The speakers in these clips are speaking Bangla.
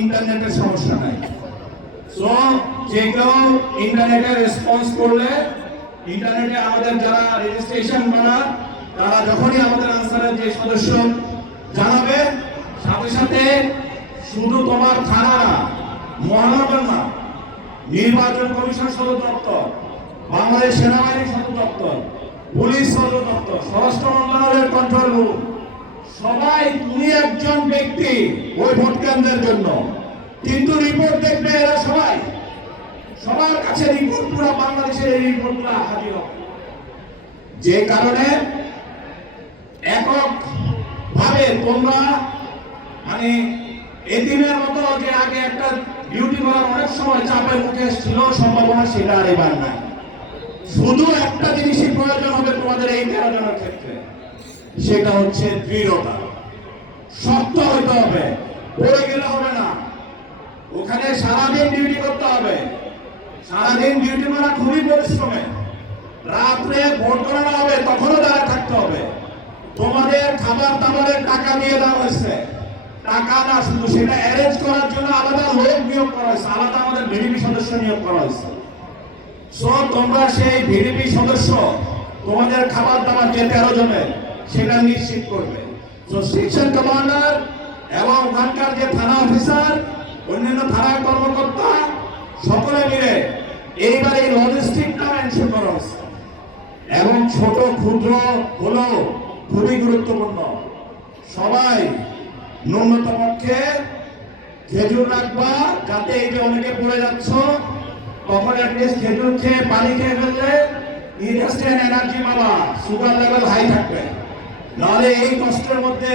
ইন্টারনেটের সমস্যা নাই। সো যে কেউ ইন্টারনেটে রেসপন্স করলে, ইন্টারনেটে আমাদের যারা রেজিস্ট্রেশন করা তারা যখনই আমাদের আনসারের যে সদস্য জানাবে, সাথে সাথে শুধু তোমার থানা না, মহানগর না, নির্বাচন কমিশন সদর দপ্তর, বাংলাদেশ সেনাবাহিনী সদর দপ্তর, পুলিশ সদর দপ্তর, স্বরাষ্ট্র মন্ত্রণালয়ের কন্ট্রোল রুম, সবাই তুমি একজন ব্যক্তি ওই ভোট কেন্দ্রের জন্য, কিন্তু রিপোর্ট দেখবে এরা সবাই, সবার কাছে রিপোর্ট, পুরো বাংলাদেশের এই রিপোর্টটা হাজির হবে। যে কারণে একক ভাবে তোমরা মানে এদিনের মতো যে আগে একটা ডিউটি করার অনেক সময় চাপের মুখে ছিল সম্ভাবনা, সেটা আর এবার নাই। শুধু একটা জিনিসই প্রয়োজন হবে তোমাদের এই 13 জনের ক্ষেত্রে, সেটা হচ্ছে দৃঢ়তা। শক্ত হইতে হবে, পড়ে গেলে হবে না। ওখানে সারাদিন ডিউটি করতে হবে, সারাদিন ডিউটি করা খুবই পরিশ্রমে। রাত্রে ভোট করানো হবে, তখনও দাঁড়ায় থাকতে হবে। তোমাদের খাবার দাবারের টাকা দিয়ে দেওয়া হয়েছে, টাকা না, শুধু সেটা অ্যারেঞ্জ করার জন্য আলাদা লোক নিয়োগ করা হয়েছে, আলাদা আমাদের ভিডিপি সদস্য নিয়োগ করা হয়েছে। সো তোমরা সেই ভিডিপি সদস্য তোমাদের খাবার দাবার যে 13 জনের, সেটা নিশ্চিত করবে। তো সেকশন কমান্ডার এবং ওখানকার যে থানা অফিসার, অন্যান্য থানার কর্মকর্তা সকলে মিলে এইবার এই লজিস্টিকটা এনশিওর করা হয়েছে। এবং ছোট ক্ষুদ্র হলো খুবই গুরুত্বপূর্ণ। সবাই ন্যূনতম পক্ষে খেজুর রাখবা, যাতে এই যে অনেকে পড়ে যাচ্ছ, তখন অ্যাটলিস্ট খেজুর খেয়ে পানি খেয়ে ফেললে ইনস্ট্যান্ট এনার্জি পাবা, সুগার লেভেল হাই থাকবে। নাহলে এই কষ্টের মধ্যে,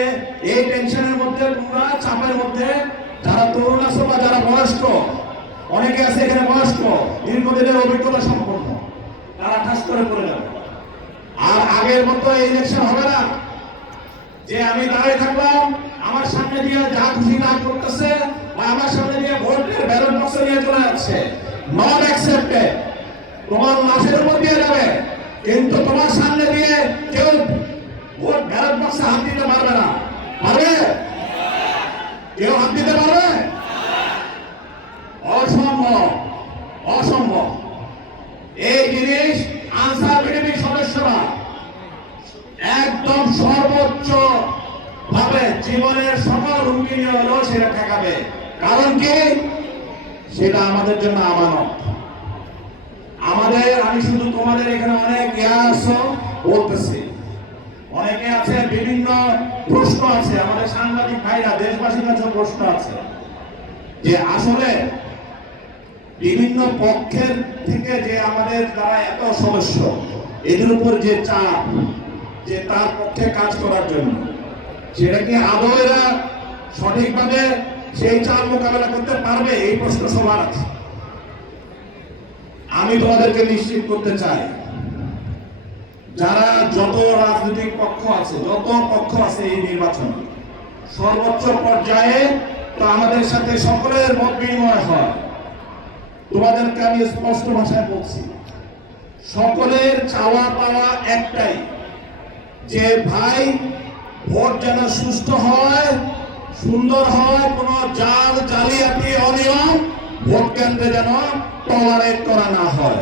এই টেনশনের মধ্যে, তোমরা চাপের মধ্যে, যারা তরুণ আছো বা যারা বয়স্ক, অনেকে আছে এখানে বয়স্ক, দীর্ঘদিনের অভিজ্ঞতা সম্পন্ন, তারা ঠাস করে পড়ে যাবে। আর আগের মতো ইলেকশন হবে না যে আমি দাঁড়িয়ে থাকলাম, আমার সামনে দিয়ে যা খুশি না করতেছে, বা আমার সামনে দিয়ে ভোটের ব্যালট বক্স নিয়ে চলে যাচ্ছে। Not accepted. তোমার লাশের উপর দিয়ে যাবে, কিন্তু তোমার সামনে দিয়ে কেউ ভোট ব্যালট বক্সে হাত দিতে পারবে না। পারবে? কেউ হাত দিতে পারবে? অসম্ভব, অসম্ভব। এই জিনিস আনসার ভিডিপি সদস্যরা একদম সর্বোচ্চ ভাবে জীবনের সকল হুমকি নিয়ে হলেও সেটা ঠেকাবে। কারণ কি? সেটা আমাদের জন্য আমানত। আমি শুধু তোমাদের এখানে অনেক জ্ঞান আছো বলতেছি, অনেকে আছে, বিভিন্ন প্রশ্ন আছে, আমাদের সাংবাদিক ভাইরা, দেশবাসীর কাছে প্রশ্ন আছে যে আসলে বিভিন্ন পক্ষের থেকে যে আমাদের যারা এত সদস্য, এদের উপর যে চাপ, যে তার পক্ষে কাজ করার জন্য, সেটা কি আদৌ এরা সঠিকভাবে সেই চাপ মোকাবেলা করতে পারবে? এই প্রশ্ন সবার আছে। আমি তোমাদেরকে নিশ্চিত করতে চাই, যারা যত রাজনৈতিক পক্ষ আছে, যত পক্ষ আছে এই নির্বাচনে সর্বোচ্চ পর্যায়ে, তো আমাদের সাথে সকলের মত বিনিময় হয়। তোমাদেরকে আমি স্পষ্ট ভাষায় বলছি, সকলের চাওয়া পাওয়া একটাই, যে ভাই ভোট যেন সুষ্ঠু হয়, সুন্দর হয়, কোনো জাল জালিয়াতি অনিয়ম ভোট কেন্দ্রে যেন টলারেট করা না হয়।